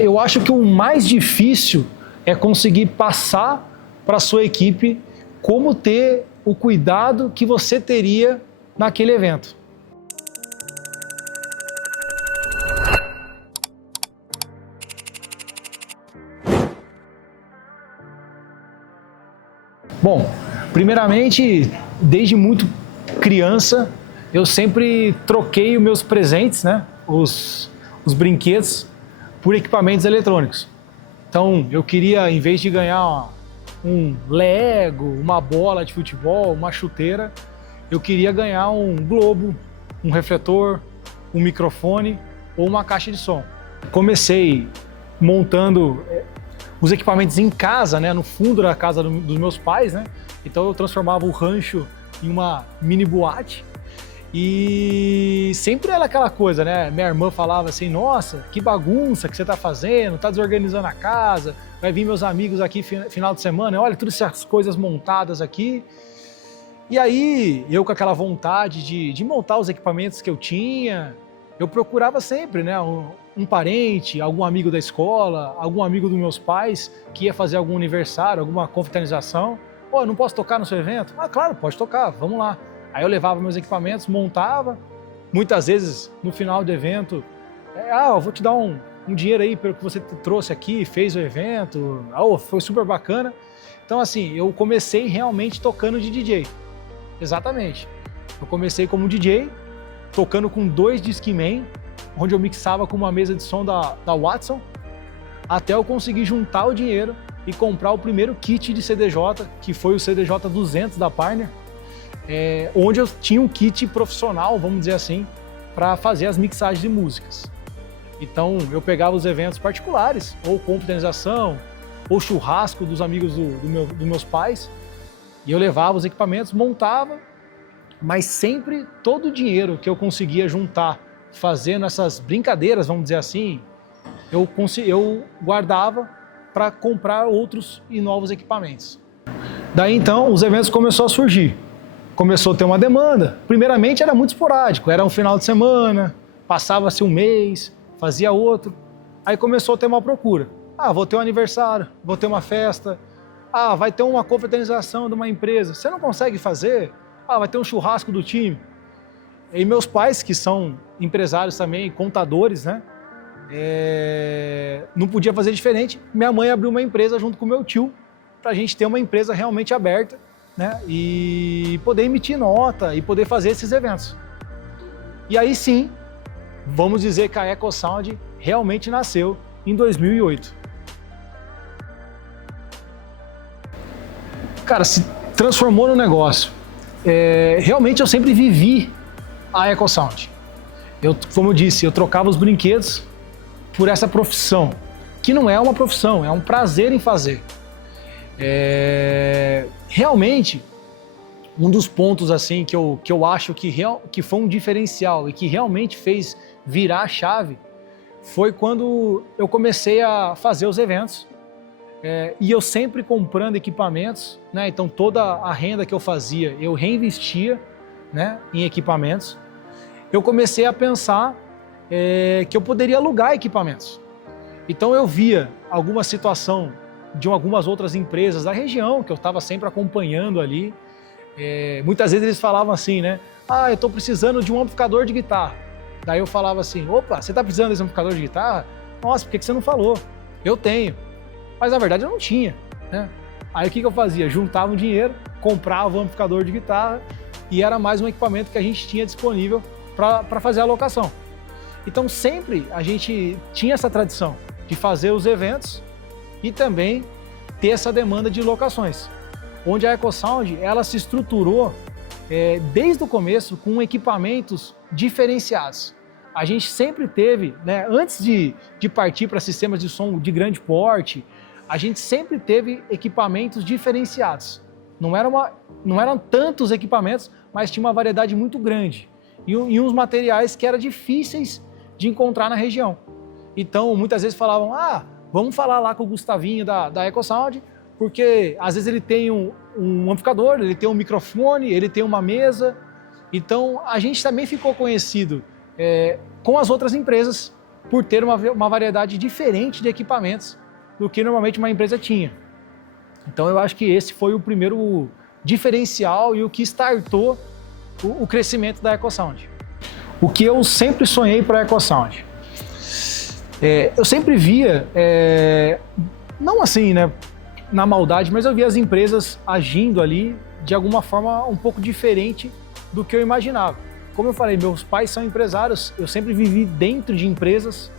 Eu acho que o mais difícil é conseguir passar para a sua equipe como ter o cuidado que você teria naquele evento. Bom, primeiramente, desde muito criança, eu sempre troquei os meus presentes, né, os brinquedos, por equipamentos eletrônicos. Então, eu queria, em vez de ganhar um Lego, uma bola de futebol, uma chuteira, eu queria ganhar um globo, um refletor, um microfone ou uma caixa de som. Comecei montando os equipamentos em casa, né, no fundo da casa dos meus pais, né? Então eu transformava o rancho em uma mini boate e sempre era aquela coisa, né? Minha irmã falava assim: nossa, que bagunça que você tá fazendo, tá desorganizando a casa, vai vir meus amigos aqui final de semana, olha todas essas coisas montadas aqui. E aí, eu com aquela vontade de montar os equipamentos que eu tinha, eu procurava sempre, né, um parente, algum amigo da escola, algum amigo dos meus pais que ia fazer algum aniversário, alguma confraternização. Pô, eu não posso tocar no seu evento? Ah, claro, pode tocar, vamos lá. Aí eu levava meus equipamentos, montava. Muitas vezes, no final do evento, eu vou te dar um dinheiro aí pelo que você trouxe aqui, fez o evento, foi super bacana. Então, assim, eu comecei realmente tocando de DJ. Exatamente. Eu comecei como DJ, tocando com 2 Discman, onde eu mixava com uma mesa de som da Watson, até eu conseguir juntar o dinheiro e comprar o primeiro kit de CDJ, que foi o CDJ 200 da Pioneer, onde eu tinha um kit profissional, vamos dizer assim, para fazer as mixagens de músicas. Então eu pegava os eventos particulares, ou confraternização, ou churrasco dos amigos dos meus pais, e eu levava os equipamentos, montava, mas sempre todo o dinheiro que eu conseguia juntar fazendo essas brincadeiras, vamos dizer assim, eu guardava para comprar outros e novos equipamentos. Daí então os eventos começaram a surgir, começou a ter uma demanda. Primeiramente era muito esporádico, era um final de semana, passava-se um mês, fazia outro, aí começou a ter uma procura. Vou ter um aniversário, vou ter uma festa, vai ter uma confraternização de uma empresa, você não consegue fazer? Vai ter um churrasco do time. E meus pais, que são empresários também, contadores, né? Não podia fazer diferente. Minha mãe abriu uma empresa junto com meu tio, para a gente ter uma empresa realmente aberta, né? E poder emitir nota e poder fazer esses eventos. E aí sim, vamos dizer que a EcoSound realmente nasceu em 2008. Cara, se transformou no negócio. Realmente eu sempre vivi a EcoSound. Como eu disse, eu trocava os brinquedos por essa profissão, que não é uma profissão, é um prazer em fazer. Realmente, um dos pontos assim que eu acho que foi um diferencial e que realmente fez virar a chave foi quando eu comecei a fazer os eventos. E eu sempre comprando equipamentos, né? Então toda a renda que eu fazia, eu reinvestia, né, em equipamentos. Eu comecei a pensar que eu poderia alugar equipamentos. Então eu via alguma situação de algumas outras empresas da região, que eu estava sempre acompanhando ali. Muitas vezes eles falavam assim, né? Eu estou precisando de um amplificador de guitarra. Daí eu falava assim, opa, você está precisando desse amplificador de guitarra? Nossa, por que você não falou? Eu tenho. Mas na verdade eu não tinha, né? Aí o que eu fazia? Juntava um dinheiro, comprava um amplificador de guitarra e era mais um equipamento que a gente tinha disponível para fazer a locação. Então sempre a gente tinha essa tradição de fazer os eventos e também ter essa demanda de locações, onde a EcoSound ela se estruturou desde o começo com equipamentos diferenciados. A gente sempre teve, né, antes de partir para sistemas de som de grande porte, a gente sempre teve equipamentos diferenciados. Não eram tantos equipamentos, mas tinha uma variedade muito grande. E uns materiais que eram difíceis de encontrar na região. Então, muitas vezes falavam, vamos falar lá com o Gustavinho da EcoSound, porque às vezes ele tem um amplificador, ele tem um microfone, ele tem uma mesa. Então, a gente também ficou conhecido com as outras empresas por ter uma variedade diferente de equipamentos do que normalmente uma empresa tinha. Então eu acho que esse foi o primeiro diferencial e o que startou o crescimento da EcoSound. O que eu sempre sonhei para a EcoSound? Eu sempre via, não assim, né, na maldade, mas eu via as empresas agindo ali de alguma forma um pouco diferente do que eu imaginava. Como eu falei, meus pais são empresários, eu sempre vivi dentro de empresas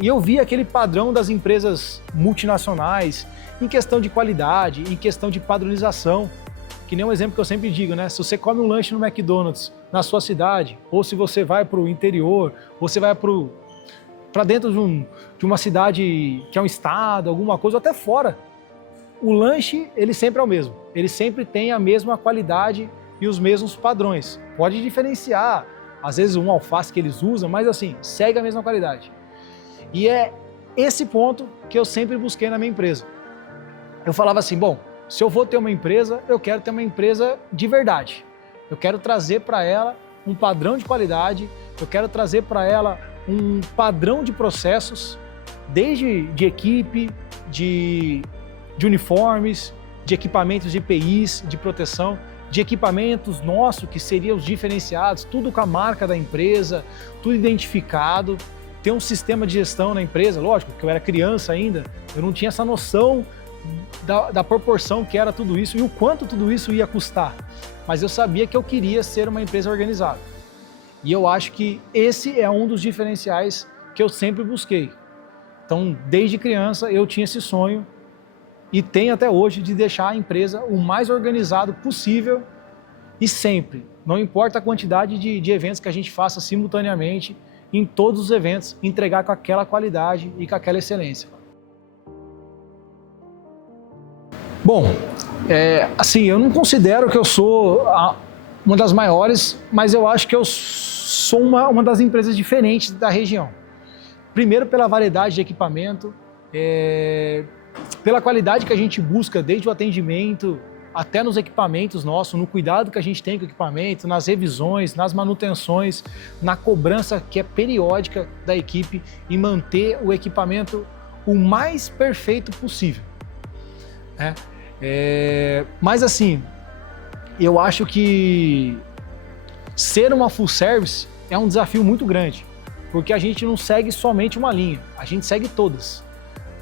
e eu via aquele padrão das empresas multinacionais em questão de qualidade, em questão de padronização, que nem um exemplo que eu sempre digo, né? Se você come um lanche no McDonald's na sua cidade, ou se você vai para o interior, ou você vai para dentro de uma cidade que é um estado, alguma coisa, ou até fora, o lanche, ele sempre é o mesmo. Ele sempre tem a mesma qualidade e os mesmos padrões. Pode diferenciar, às vezes, um alface que eles usam, mas assim, segue a mesma qualidade. E é esse ponto que eu sempre busquei na minha empresa. Eu falava assim, bom, se eu vou ter uma empresa, eu quero ter uma empresa de verdade. Eu quero trazer para ela um padrão de qualidade, eu quero trazer para ela um padrão de processos, desde de equipe, de uniformes, de equipamentos de EPIs, de proteção, de equipamentos nossos, que seriam os diferenciados, tudo com a marca da empresa, tudo identificado, ter um sistema de gestão na empresa. Lógico que eu era criança ainda, eu não tinha essa noção da proporção que era tudo isso e o quanto tudo isso ia custar, mas eu sabia que eu queria ser uma empresa organizada. E eu acho que esse é um dos diferenciais que eu sempre busquei. Então, desde criança, eu tinha esse sonho e tenho até hoje de deixar a empresa o mais organizado possível e sempre. Não importa a quantidade de eventos que a gente faça simultaneamente, em todos os eventos, entregar com aquela qualidade e com aquela excelência. Bom, assim, eu não considero que eu sou uma das maiores, mas eu acho que eu sou uma das empresas diferentes da região. Primeiro pela variedade de equipamento, pela qualidade que a gente busca desde o atendimento até nos equipamentos nossos, no cuidado que a gente tem com o equipamento, nas revisões, nas manutenções, na cobrança que é periódica da equipe e manter o equipamento o mais perfeito possível. Mas assim, eu acho que ser uma full service é um desafio muito grande, porque a gente não segue somente uma linha, a gente segue todas.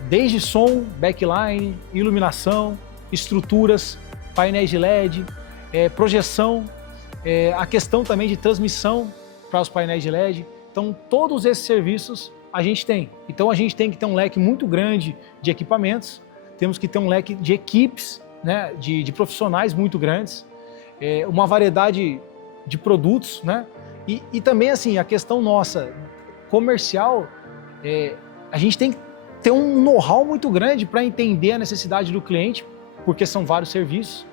Desde som, backline, iluminação, estruturas, painéis de LED, projeção, a questão também de transmissão para os painéis de LED. Então, todos esses serviços a gente tem. Então, a gente tem que ter um leque muito grande de equipamentos, temos que ter um leque de equipes, né, de profissionais muito grandes, uma variedade de produtos, né? E também, assim, a questão nossa comercial, a gente tem que ter um know-how muito grande para entender a necessidade do cliente, porque são vários serviços,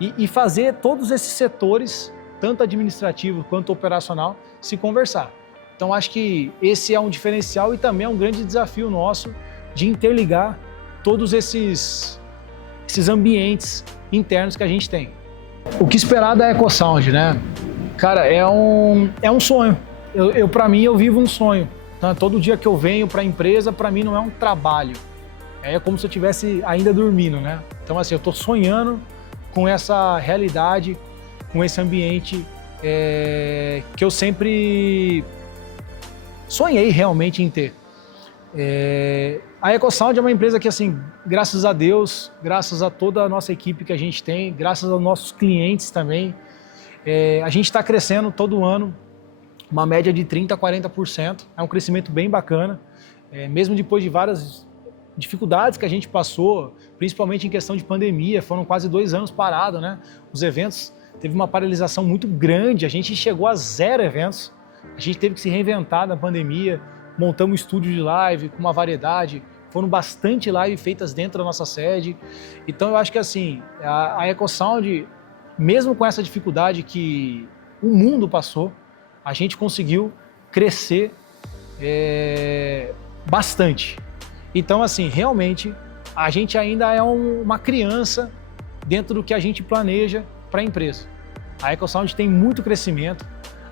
e fazer todos esses setores, tanto administrativo quanto operacional, se conversar. Então, acho que esse é um diferencial e também é um grande desafio nosso de interligar todos esses ambientes internos que a gente tem. O que esperar da EcoSound, né? Cara, é um sonho. Para mim, eu vivo um sonho. Então, todo dia que eu venho para a empresa, para mim não é um trabalho. É como se eu estivesse ainda dormindo, né? Então, assim, eu estou sonhando com essa realidade, com esse ambiente que eu sempre sonhei realmente em ter. A EcoSound é uma empresa que, assim, graças a Deus, graças a toda a nossa equipe que a gente tem, graças aos nossos clientes também, a gente está crescendo todo ano, uma média de 30% a 40%. É um crescimento bem bacana, mesmo depois de várias dificuldades que a gente passou, principalmente em questão de pandemia, foram quase 2 anos parados, né? Os eventos, teve uma paralisação muito grande, a gente chegou a 0 eventos, a gente teve que se reinventar na pandemia, montamos um estúdio de live com uma variedade, foram bastante lives feitas dentro da nossa sede. Então eu acho que, assim, a EcoSound, mesmo com essa dificuldade que o mundo passou, a gente conseguiu crescer bastante. Então, assim, realmente, a gente ainda é uma criança dentro do que a gente planeja para a empresa. A EcoSound tem muito crescimento,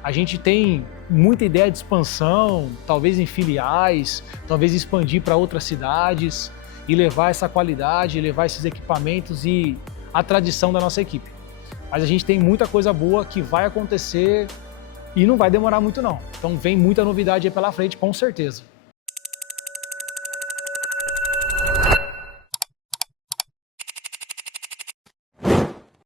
a gente tem muita ideia de expansão, talvez em filiais, talvez expandir para outras cidades e levar essa qualidade, levar esses equipamentos e a tradição da nossa equipe. Mas a gente tem muita coisa boa que vai acontecer e não vai demorar muito não. Então vem muita novidade aí pela frente, com certeza.